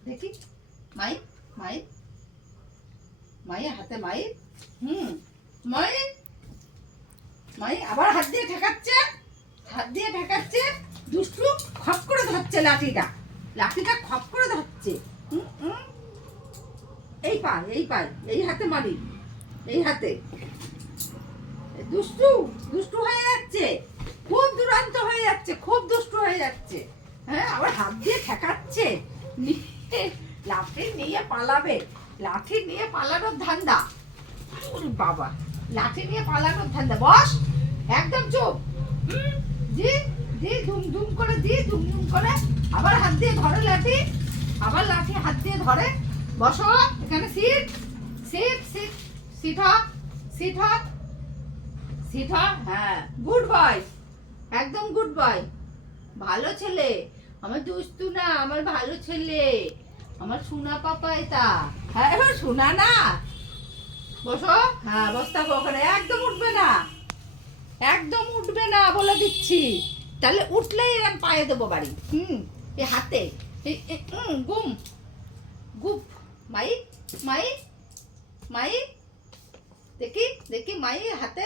দেখি মাই মাই মাই হাতে মাই মাই মাই আবার হাত দিয়ে ঠেকাচ্ছে দুষ্টু খপ করে ধরছে লাঠিটা খপ করে ধরছে এই পায় এই হাতে মারি এই হাতে দুষ্টু হয়ে যাচ্ছে খুব দুরন্ত হয়ে যাচ্ছে খুব দুষ্টু হয়ে যাচ্ছে হ্যাঁ আবার হাত দিয়ে ঠেকাচ্ছে লাঠি নিয়ে পালাবে লাঠি নিয়ে পালানোর ধান্দা বাবা লাঠি নিয়ে পালানোর ধান্দা বস একদম চুপ ধুম ধুম করে আবার হাত দিয়ে ধরে লাঠি আবার লাঠি হাত দিয়ে ধরে বসো এখানে সিট হ্যাঁ গুড বয় একদম গুড বয় ভালো ছেলে আমার দুষ্টু না আমার ভালো ছেলে আমার সোনা পাপা এটা হ্যাঁ এবার সোনা না বসো হ্যাঁ বসতে হবে ওখানে একদম উঠবে না বলে দিচ্ছি তাহলে উঠলেই এরকম পায়ে দেবো বাড়ি এই হাতে গুম গুপ মাই দেখি মাই হাতে